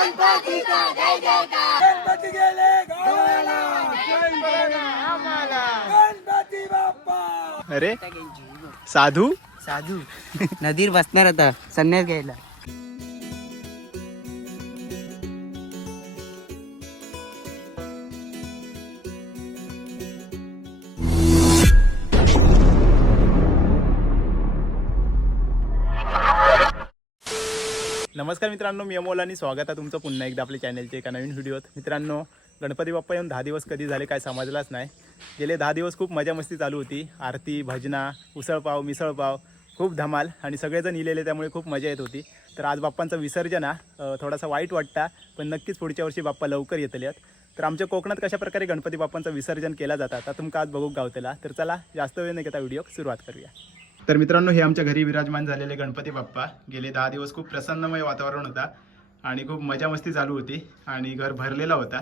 गणपती गेले गावाला. गणपती बाप्पा. अरे साधू? साधू. नदीवर बसणार आता संन्यास घ्यायला. नमस्कार मित्रांनो मी अमोल आणि स्वागत आहे तुमचं पुन्हा एकदा आपल्या चॅनलच्या एका नवीन व्हिडिओत मित्रांनो गणपती बाप्पा येऊन दहा दिवस कधी झाले काय समजलाच नाही. गेले दहा दिवस खूप मजा मस्ती चालू होती. आरती भजना उसळपाव मिसळपाव खूप धमाल आणि सगळेजण इलेले त्यामुळे खूप मजा येत होती. तर आज बाप्पांचं विसर्जन हा, थोडासा वाईट वाटता पण नक्कीच पुढच्या वर्षी बाप्पा लवकर येतले आहेत तर आमच्या कोकणात कशा प्रकारे गणपती बाप्पांचं विसर्जन केला जातात आता तुमका आज बघू गावतेला. तर चला जास्त वेळ नाही घेता व्हिडिओ सुरुवात करूया. तर मित्रांनो हे आमच्या घरी विराजमान झालेले गणपती बाप्पा. गेले दहा दिवस खूप प्रसन्नमय वातावरण होता आणि खूप मजा मस्ती चालू होती आणि घर भरलेला होता.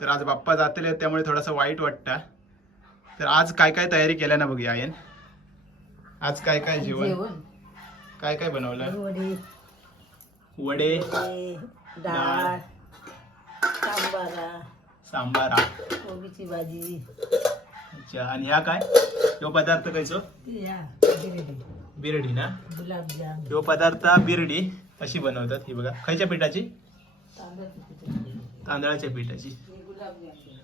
तर आज बाप्पा जातले आहेत त्यामुळे थोडासा वाईट वाटता. तर आज काय काय तयारी केल्या ना बघूया आयन? आज काय काय जेवण? काय काय बनवलं? वडे. डाळ सांबारा सांबारा. कोबीची भाजी. अच्छा आणि ह्या काय? यो पदार्थ बिर्याणी बिरडी. ना? गुलाबजाम यो पदार्थ बिरडी अशी बनवतात ही बघा. खायच्या पिठाची? तांदळाची पिठाची. तांदळाच्या पिठाची.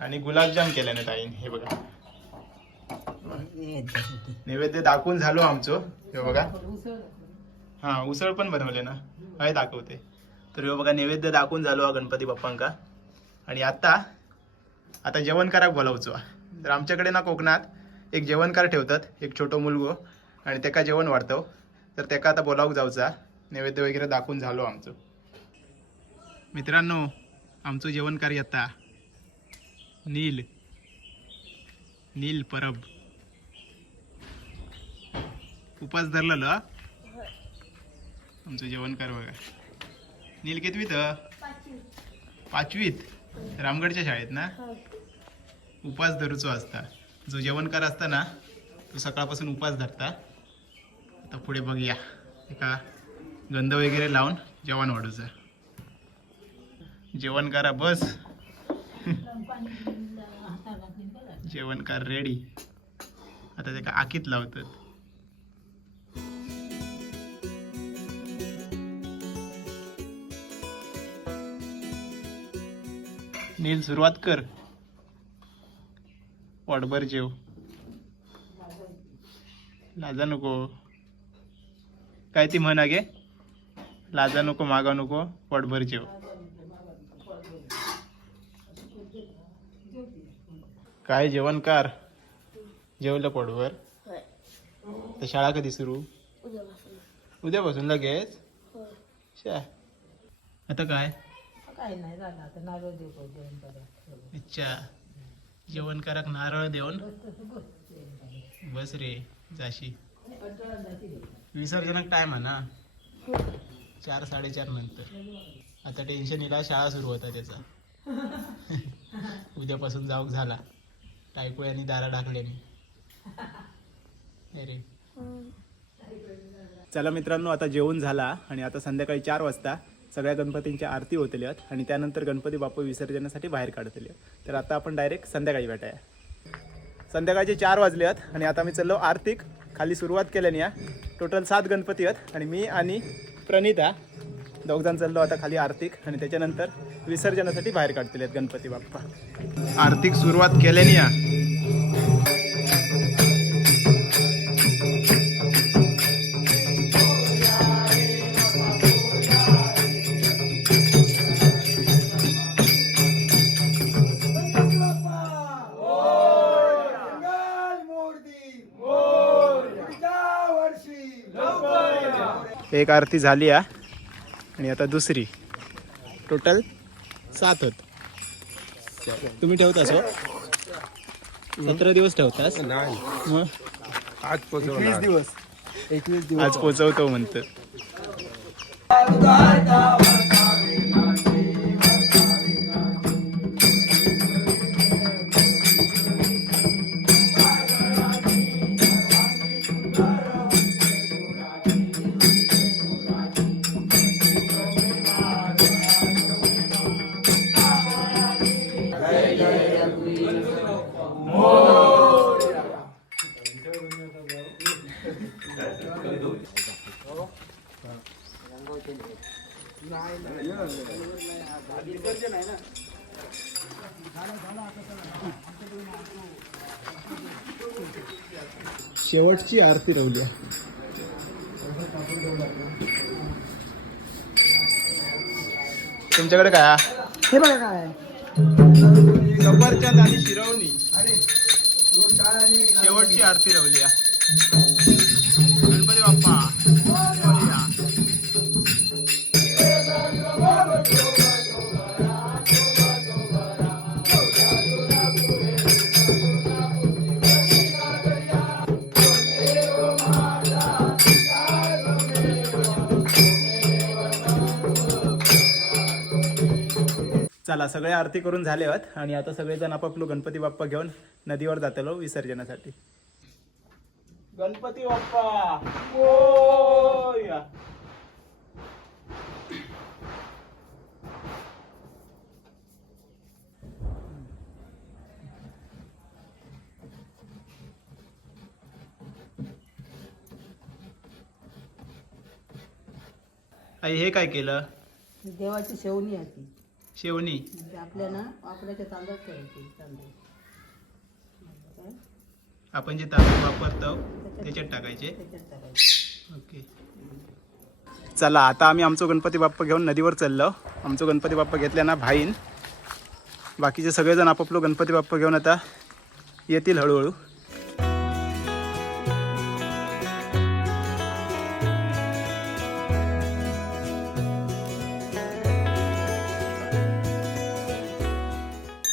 आणि गुलाबजाम केल्याने ताईन हे बघा. नैवेद्य दाखवून झालो आमचं हे बघा. उसळ हा उसळ पण बनवले ना. काय दाखवते. तर हे बघा नैवेद्य दाखवून झालो हा गणपती बाप्पांका. आणि आता आता जेवण कराक बोलावचो. तर आमच्याकडे ना कोकणात एक जेवणकार ठेवतात एक छोटो मुलगो आणि त्याका जेवण वाढतो. तर त्याका आता बोलावूक जाऊचा नैवेद्य वगैरे दाखवून झालो आमचं. मित्रांनो आमचं जेवणकार येता नील नील परब. उपास धरलेलं हा? आमचं जेवण कर बघा. नील कितवीत पाचवीत. रामगडच्या शाळेत ना? उपास धरूचो असता जो जेवणकार असता ना तो सकाळपासून उपास धरता. आता पुढे बघूया. एका गंध वगैरे लावून जेवण वाढूचं जेवण करा बस. जेवणकार रेडी आता ते का आकीत लावतात. नील सुरुवात कर. पोटभर जेव. लाजा नको. काय ती म्हणा गे लाजा नको मागा नको पोटभर जेव. काय जेवण कर? जेवलं पोटभर तर शाळा कधी सुरू? उद्यापासून लगेच? शा. आता काय? काय नाही झालं आता नारळ देऊ अच्छा. जेवण कराक नारळ देऊन. बस रे जाशी. विसर्जनक विसर्जनाक टाइम आहे ना? चार साडेचार नंतर. आता टेन्शन इला शाळा सुरू होता त्याचा. उद्यापासून जाऊक झाला. टायकोय आणि दारा टाकल्याने अरे. चला मित्रांनो आता जेवण झाला आणि आता संध्याकाळी चार वाजता सगळ्या गणपतींच्या आरती होतल्यात आणि त्यानंतर गणपती बाप्पा विसर्जनासाठी बाहेर काढतले तर आता आपण डायरेक्ट संध्याकाळी भेटाया. संध्याकाळचे चार वाजले आहेत आणि आता मी चाललो आर्थिक खाली सुरुवात केल्याने या. टोटल सात गणपती आहेत आणि मी आणि प्रणिता दोघजण चाललो आता खाली आर्थिक आणि त्याच्यानंतर विसर्जनासाठी बाहेर काढतले आहेत गणपती बाप्पा. आर्थिक सुरुवात केल्याने या. एक आरती झाली आहे आणि आता दुसरी. टोटल सात होत. तुम्ही ठेवतास हो? सतरा दिवस ठेवतास? मग? एकवीस दिवस. एकवीस दिवस. आज पोचवतो म्हणतं. शेवटची आरती रवली तुमच्याकडे काय आहे? हे बघा काय सफरचंद आणि शिरवणी शेवटची आरती रवली आहे. गणपती बाप्पा चला सगळे आरती करून झाले आहेत आणि आता सगळेजण आपापलं गणपती बाप्पा घेऊन नदीवर जातलो विसर्जनासाठी. गणपती बाप्पा. आई हे काय केलं? देवाची शेवणी आहे ती. शेवणी. म्हणजे आपल्या ना वापराच्या तांदूळ ठेवायची तांदूळ. काय? आपण जे तांदूळ वापरतो त्याच्यात टाकायचे. त्याच्यात टाकायचं. ओके. चला आता आम्ही आमचं गणपती बाप्पा घेऊन नदीवर चाललो. आमचं गणपती बाप्पा घेतल्या ना भाईन. बाकीचे सगळेजण आपापलं गणपती बाप्पा घेऊन आता येतील हळूहळू.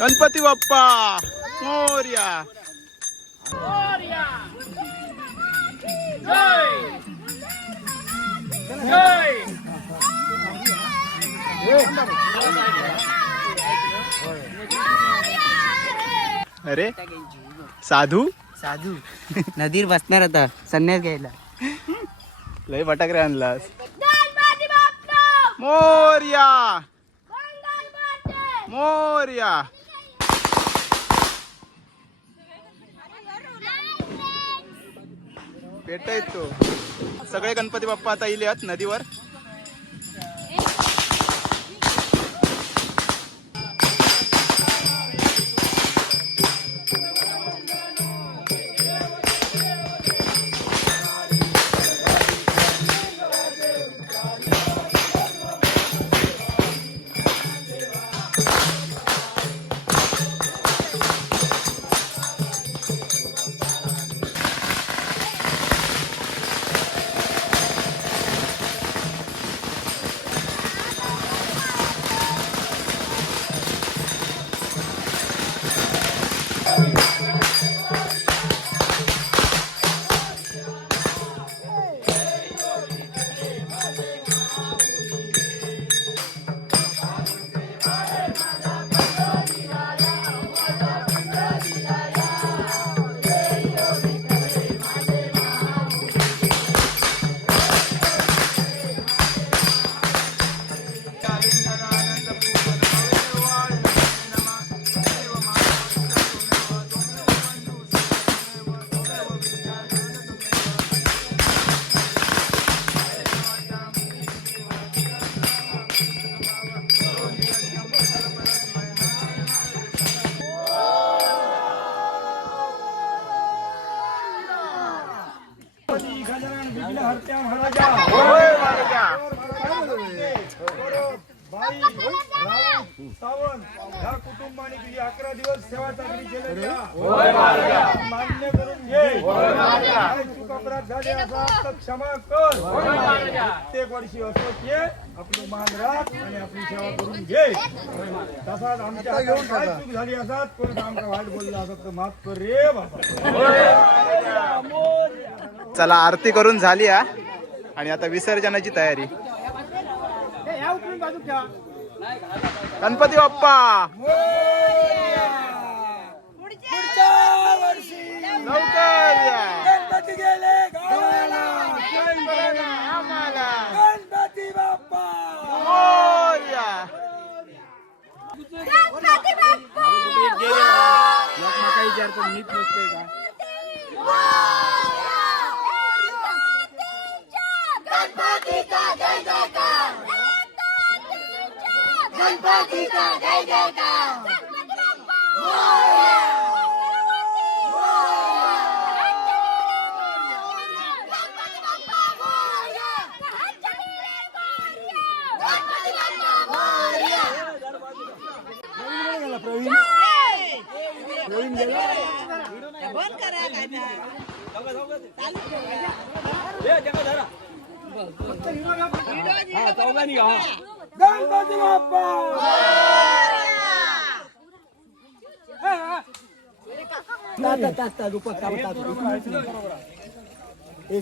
गणपती बाप्पा! मोर्या! अरे साधू? साधू नदीर बसणार आता संन्यास घ्यायला. लय फटाकडे आणलास. मोर्या! मोर्या! भेटायत तो सगळे गणपती बाप्पा आता इले आहेत नदीवर. दिवस सेवा मान्य करून घे. काय चूक अपराध झाले असा तर क्षमा कर. प्रत्येक वर्षी असंच ये आपलं मान राख आणि आपली सेवा करून घे. तसाच आमच्या काय चूक झाली असत कोणी आमका वाईट बोलला असत तर माफ कर रे बाबा. चला आरती करून झाली हा. आणि आता विसर्जनाची तयारी. गणपती बाप्पा पुढच्या वर्षी लवकर या. गणपती गेले गावाला. आम्हाला. गणपती बाप्पा. मोरया. गणपतीचा जय जयकार. गणपती હા ચૌગાની હા ગણપતિ બાપા તાતા તાતા રૂપક કાપતા એ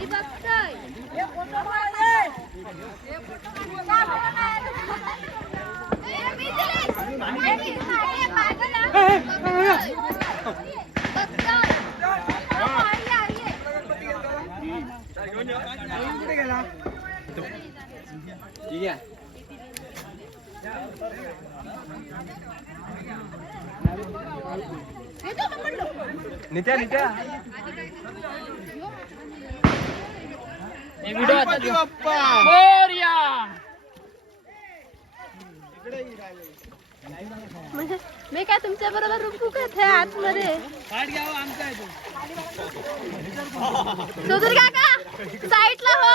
Ibabtay! Ibabtay! गणपती बाप्पा. म्हणजे मी काय तुमच्या बरोबर रुकू का ते आतमध्ये? सुधीर काका साईडला हो.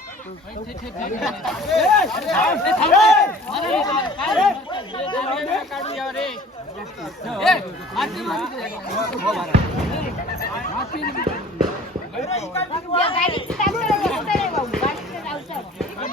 ગાડી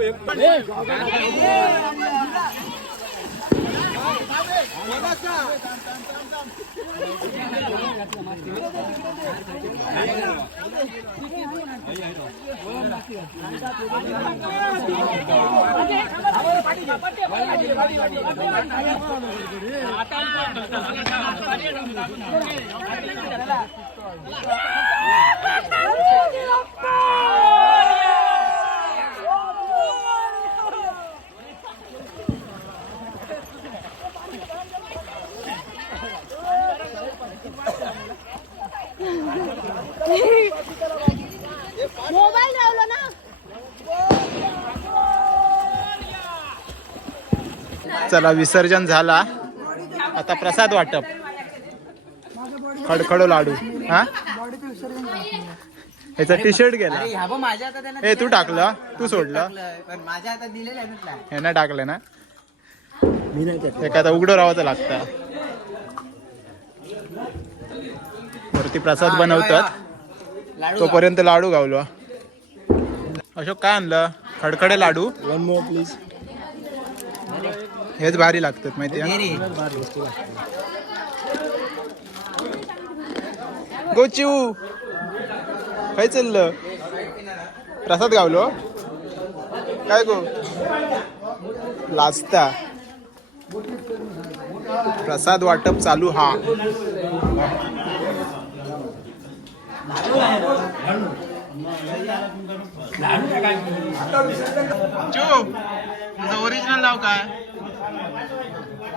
એક પણ ¡Vamos! चला विसर्जन झाला. आता प्रसाद वाटप. खडखडो लाडू. हा? ह्याचा टी शर्ट गेला. ए तू टाकलं? तू सोडलं? ह्यानं टाकलं ना. आता उघडं राहावं लागतं. वरती प्रसाद बनवतात. लाडू तोपर्यंत लाडू गावलो अशोक काय आणलं? खडखडे लाडू. वन मोर प्लीज हेच भारी लागतात माहिती आहे रे. गोचिऊ काय चाललं? प्रसाद गावलो? काय गो? लाजता. प्रसाद वाटप चालू हा. ओरिजिनल नाव काय?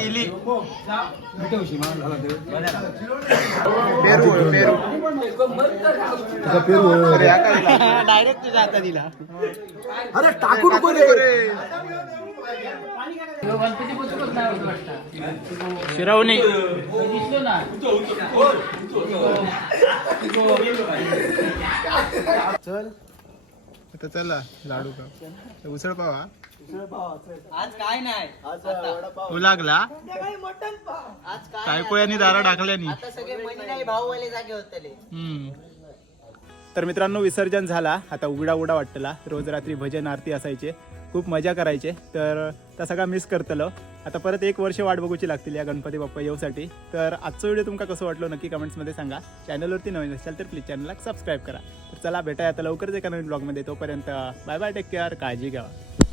इली. पेरू पेरू. अरे दिला? डायरेक्ट तुझ्या हातात दिला टाकू नको रे. शिरवणी. आता चला लाडू का उसळ पावा आज काय नाही. तू लागला? आज काय काय कोळ्यांनी दारा टाकल्यानी आता सगळे मनी नाही भाऊवाले जागे होतले. हम्म. तर मित्रांनो विसर्जन झाला. आता उघडा उघडा वाटतला. रोज रात्री भजन आरती असायचे. खूप मजा करायचे. तर त्या सगळा मिस करतलो. आता परत एक वर्ष वाट बघूची लागतील या गणपती बाप्पा येऊसाठी. तर आजचा व्हिडिओ तुमका कसं वाटलो नक्की कमेंट्समध्ये सांगा. चॅनलवरती नवीन असाल तर प्लीज चॅनलला सबस्क्राईब करा. तर चला भेटा आता लवकरच एका नवीन ब्लॉगमध्ये तोपर्यंत बाय बाय टेक केअर काळजी घ्यावा